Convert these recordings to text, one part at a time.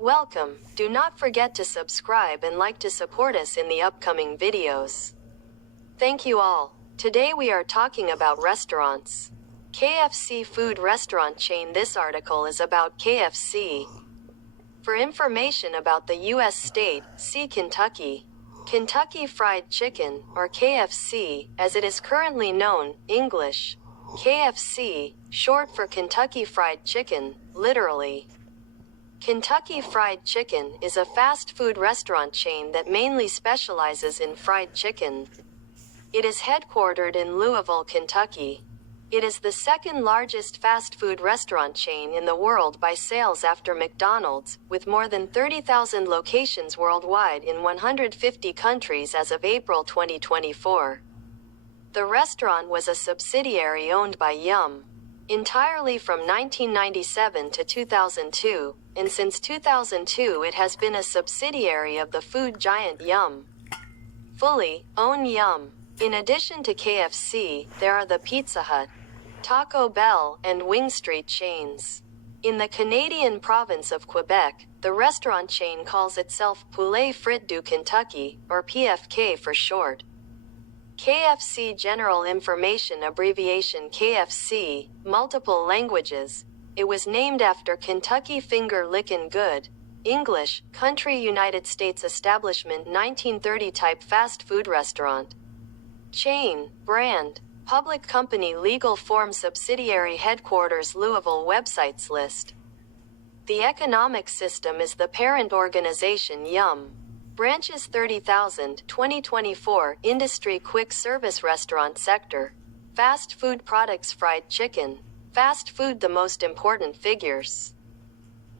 Welcome. Do not forget to subscribe and like to support us in the upcoming videos. Thank you all. Today we are talking about restaurants. KFC food restaurant chain. This article is about KFC. For information about the U.S. state, see Kentucky. Kentucky Fried Chicken, or KFC, as it is currently known, English. KFC, short for Kentucky Fried Chicken, literally. Kentucky Fried Chicken is a fast food restaurant chain that mainly specializes in fried chicken. It is headquartered in Louisville, Kentucky. It is the second largest fast food restaurant chain in the world by sales after McDonald's, with more than 30,000 locations worldwide in 150 countries as of April 2024. The restaurant was a subsidiary owned by Yum! Entirely from 1997 to 2002, and since 2002 it has been a subsidiary of the food giant Yum! Fully own Yum! In addition to KFC, there are the Pizza Hut, Taco Bell, and Wing Street chains. In the Canadian province of Quebec, the restaurant chain calls itself Poulet Frit du Kentucky, or PFK for short. KFC General Information Abbreviation KFC, multiple languages. It was named after Kentucky Finger Lickin' Good, English, country United States establishment 1930 type fast food restaurant. Chain, brand, public company legal form subsidiary headquarters Louisville websites list. The economic system is the parent organization Yum! Branches 30,000 2024 Industry Quick Service Restaurant Sector. Fast food products fried chicken. Fast food the most important figures.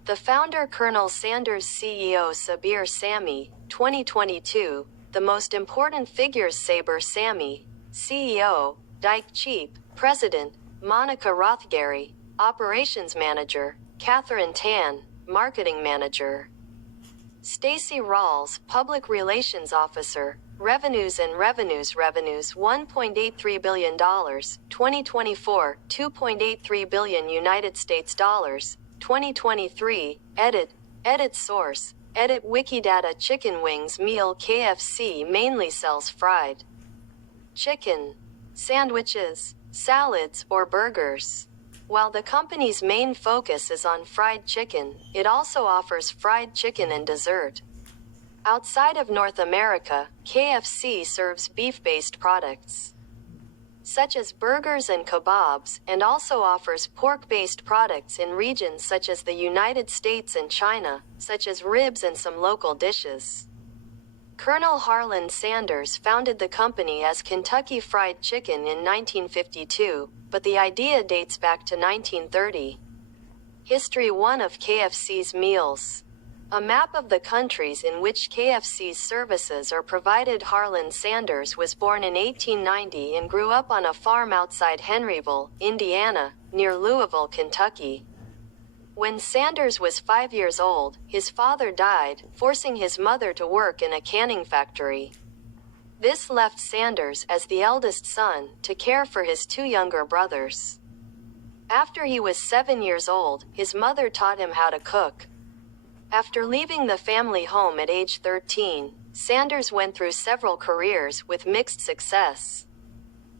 The founder Colonel Sanders CEO Sabir Sami, 2022. The most important figures Saber Sami, CEO, Dyke Cheap, President, Monica Rothgary, Operations Manager, Catherine Tan, Marketing Manager. Stacy Rawls, Public Relations Officer, Revenues $1.83 billion, 2024, $2.83 billion United States dollars, 2023, edit source, edit Wikidata chicken wings meal KFC mainly sells fried chicken, sandwiches, salads, or burgers. While the company's main focus is on fried chicken, it also offers fried chicken and dessert. Outside of North America, KFC serves beef-based products, such as burgers and kebabs, and also offers pork-based products in regions such as the United States and China, such as ribs and some local dishes. Colonel Harlan Sanders founded the company as Kentucky Fried Chicken in 1952, but the idea dates back to 1930. History 1 of KFC's meals. A map of the countries in which KFC's services are provided. Harlan Sanders was born in 1890 and grew up on a farm outside Henryville, Indiana, near Louisville, Kentucky. When Sanders was 5 years old, his father died, forcing his mother to work in a canning factory. This left Sanders, as the eldest son, to care for his two younger brothers. After he was 7 years old, his mother taught him how to cook. After leaving the family home at age 13, Sanders went through several careers with mixed success.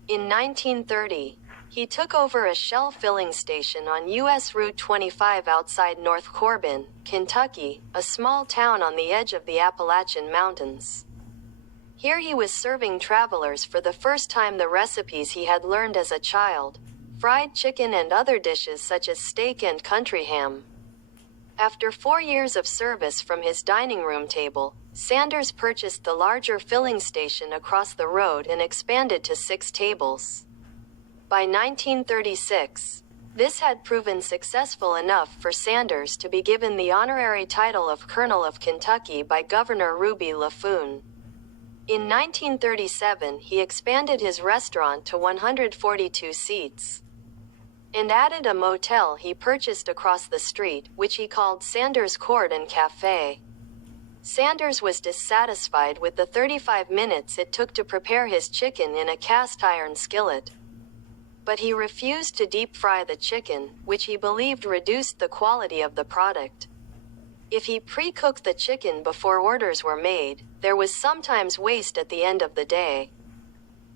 In 1930, he took over a Shell filling station on U.S. Route 25 outside North Corbin, Kentucky, a small town on the edge of the Appalachian Mountains. Here he was serving travelers for the first time the recipes he had learned as a child: fried chicken and other dishes such as steak and country ham. After 4 years of service from his dining room table, Sanders purchased the larger filling station across the road and expanded to 6 tables. By 1936, this had proven successful enough for Sanders to be given the honorary title of Colonel of Kentucky by Governor Ruby LaFoon. In 1937, he expanded his restaurant to 142 seats and added a motel he purchased across the street, which he called Sanders Court and Cafe. Sanders was dissatisfied with the 35 minutes it took to prepare his chicken in a cast iron skillet. But he refused to deep fry the chicken, which he believed reduced the quality of the product. If he pre-cooked the chicken before orders were made, there was sometimes waste at the end of the day.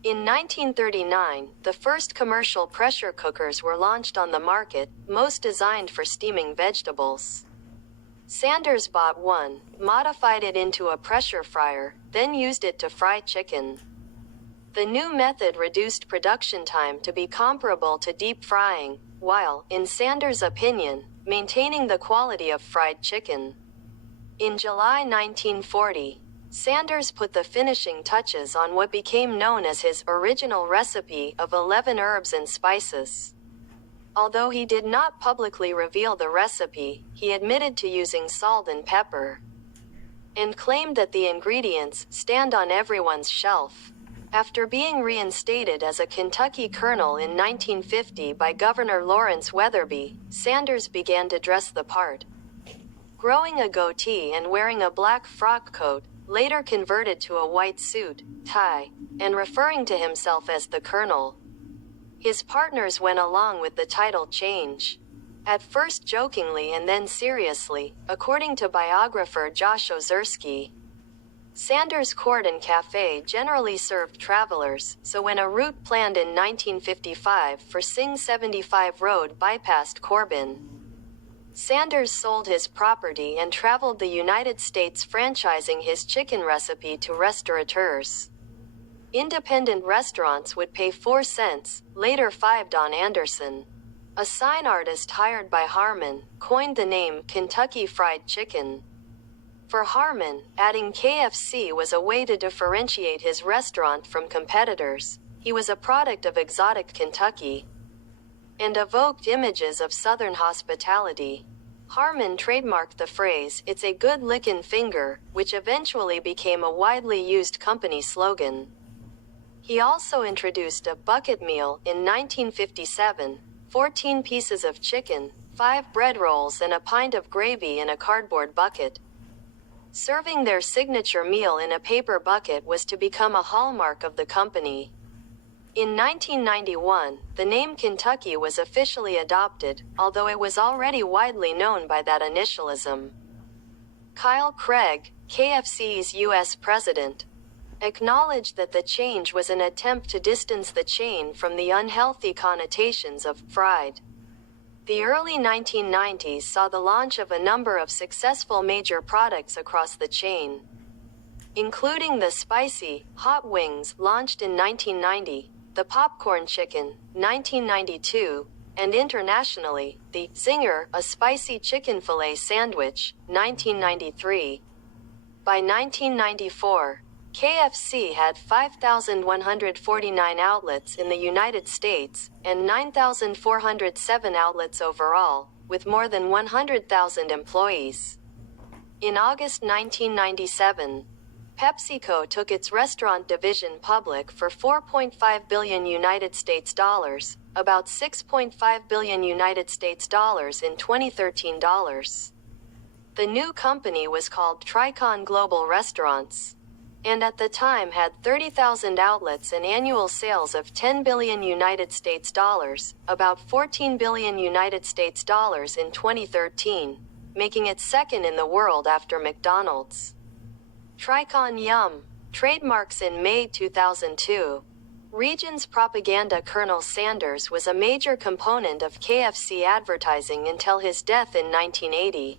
In 1939, the first commercial pressure cookers were launched on the market, most designed for steaming vegetables. Sanders bought one, modified it into a pressure fryer, then used it to fry chicken. The new method reduced production time to be comparable to deep frying, while, in Sanders' opinion, maintaining the quality of fried chicken. In July 1940, Sanders put the finishing touches on what became known as his original recipe of 11 herbs and spices. Although he did not publicly reveal the recipe, he admitted to using salt and pepper, and claimed that the ingredients stand on everyone's shelf. After being reinstated as a Kentucky colonel in 1950 by Governor Lawrence Weatherby, Sanders began to dress the part. Growing a goatee and wearing a black frock coat, later converted to a white suit, tie, and referring to himself as the Colonel. His partners went along with the title change. At first jokingly and then seriously, according to biographer Josh Ozersky. Sanders Court and Cafe generally served travelers, so when a route planned in 1955 for Sing 75 Road bypassed Corbin, Sanders sold his property and traveled the United States franchising his chicken recipe to restaurateurs. Independent restaurants would pay 4 cents, later 5. Don Anderson, a sign artist hired by Harmon, coined the name Kentucky Fried Chicken. For Harmon, adding KFC was a way to differentiate his restaurant from competitors. He was a product of exotic Kentucky and evoked images of Southern hospitality. Harmon trademarked the phrase, "It's a good lickin' finger," which eventually became a widely used company slogan. He also introduced a bucket meal in 1957, 14 pieces of chicken, 5 bread rolls and a pint of gravy in a cardboard bucket. Serving their signature meal in a paper bucket was to become a hallmark of the company. In 1991, the name Kentucky was officially adopted, although it was already widely known by that initialism. Kyle Craig, KFC's U.S. president, acknowledged that the change was an attempt to distance the chain from the unhealthy connotations of fried. The early 1990s saw the launch of a number of successful major products across the chain, including the spicy, hot wings launched in 1990, the popcorn chicken, 1992, and internationally, the Zinger, a spicy chicken fillet sandwich, 1993. By 1994, KFC had 5,149 outlets in the United States, and 9,407 outlets overall, with more than 100,000 employees. In August 1997, PepsiCo took its restaurant division public for $4.5 billion United States dollars, about $6.5 billion United States dollars in 2013 dollars. The new company was called Tricon Global Restaurants, and at the time had 30,000 outlets and annual sales of $10 billion United States dollars, about $14 billion United States dollars in 2013, making it second in the world after McDonald's. Tricon Yum, trademarks in May 2002. Regions propaganda. Colonel Sanders was a major component of KFC advertising until his death in 1980.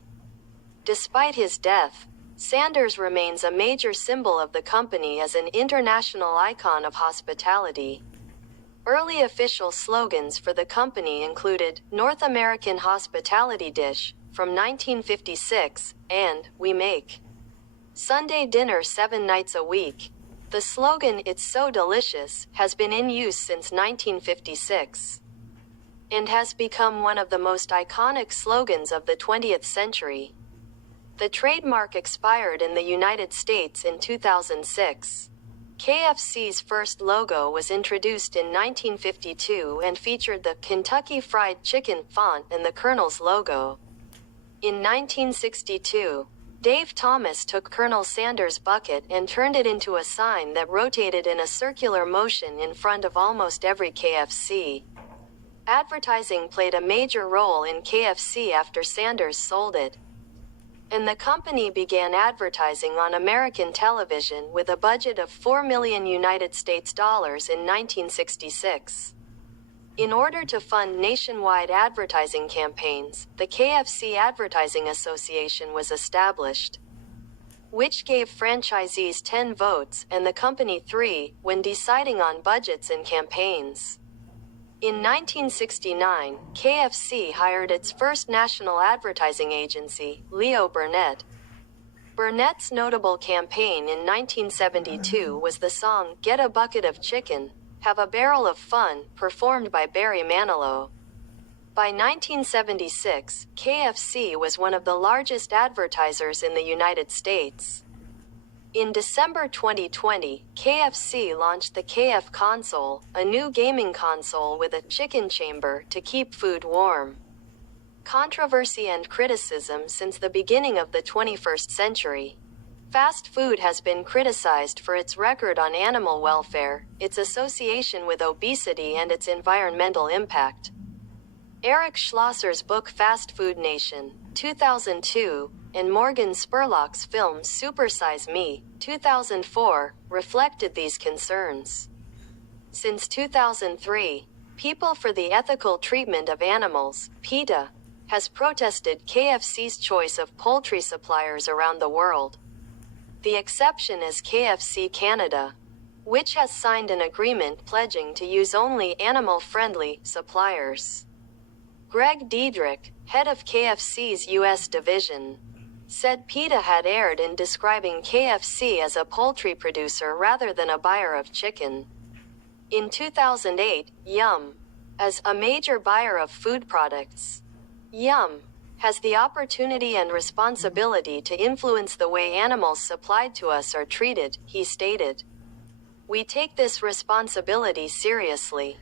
Despite his death, Sanders remains a major symbol of the company as an international icon of hospitality. Early official slogans for the company included North American Hospitality Dish from 1956 and We Make Sunday Dinner 7 nights a week. The slogan "It's so delicious" has been in use since 1956 and has become one of the most iconic slogans of the 20th century. The trademark expired in the United States in 2006. KFC's first logo was introduced in 1952 and featured the Kentucky Fried Chicken font and the Colonel's logo. In 1962, Dave Thomas took Colonel Sanders' bucket and turned it into a sign that rotated in a circular motion in front of almost every KFC. Advertising played a major role in KFC after Sanders sold it. and the company began advertising on American television with a budget of $4 million United States dollars in 1966. In order to fund nationwide advertising campaigns, the KFC Advertising Association was established, which gave franchisees 10 votes and the company 3 when deciding on budgets and campaigns. In 1969, KFC hired its first national advertising agency, Leo Burnett. Burnett's notable campaign in 1972 was the song "Get a Bucket of Chicken, Have a Barrel of Fun," performed by Barry Manilow. By 1976, KFC was one of the largest advertisers in the United States. In December 2020, KFC launched the KF Console, a new gaming console with a chicken chamber to keep food warm. Controversy and criticism since the beginning of the 21st century. Fast food has been criticized for its record on animal welfare, its association with obesity, and its environmental impact. Eric Schlosser's book Fast Food Nation, 2002, and Morgan Spurlock's film Supersize Me, 2004, reflected these concerns. Since 2003, People for the Ethical Treatment of Animals, PETA, has protested KFC's choice of poultry suppliers around the world. The exception is KFC Canada, which has signed an agreement pledging to use only animal-friendly suppliers. Greg Diedrich, head of KFC's U.S. division, said PETA had erred in describing KFC as a poultry producer rather than a buyer of chicken. In 2008, Yum, as a major buyer of food products, Yum has the opportunity and responsibility to influence the way animals supplied to us are treated, he stated. We take this responsibility seriously,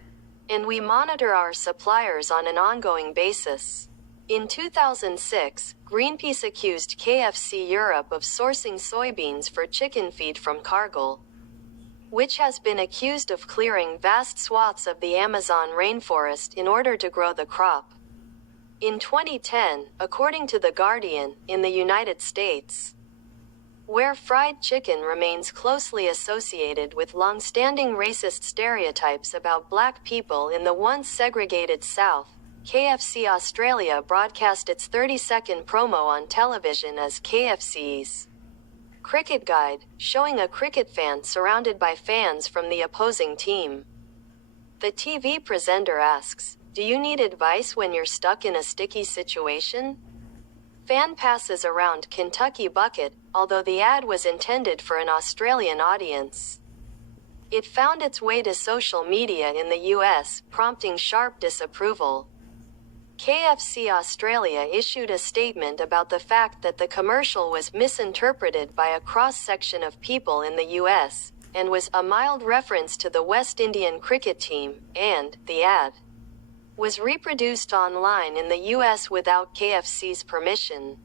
and we monitor our suppliers on an ongoing basis. In 2006, Greenpeace accused KFC Europe of sourcing soybeans for chicken feed from Cargill, which has been accused of clearing vast swaths of the Amazon rainforest in order to grow the crop. In 2010, according to The Guardian, in the United States, where fried chicken remains closely associated with long-standing racist stereotypes about black people in the once segregated South, KFC Australia broadcast its 30-second promo on television as KFC's Cricket Guide, showing a cricket fan surrounded by fans from the opposing team. The TV presenter asks, "Do you need advice when you're stuck in a sticky situation?" Fan passes around Kentucky Bucket, although the ad was intended for an Australian audience. It found its way to social media in the US, prompting sharp disapproval. KFC Australia issued a statement about the fact that the commercial was misinterpreted by a cross-section of people in the US, and was a mild reference to the West Indian cricket team, and the ad was reproduced online in the US without KFC's permission.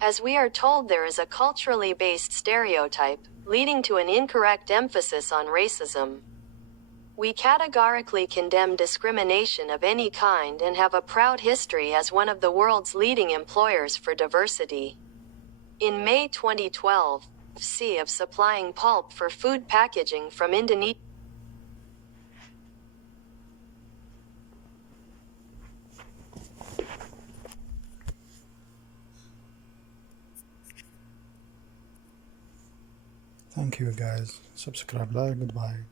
As we are told, there is a culturally based stereotype, leading to an incorrect emphasis on racism. We categorically condemn discrimination of any kind and have a proud history as one of the world's leading employers for diversity. In May 2012, KFC of supplying pulp for food packaging from Indonesia. Thank you guys. Subscribe, like, goodbye.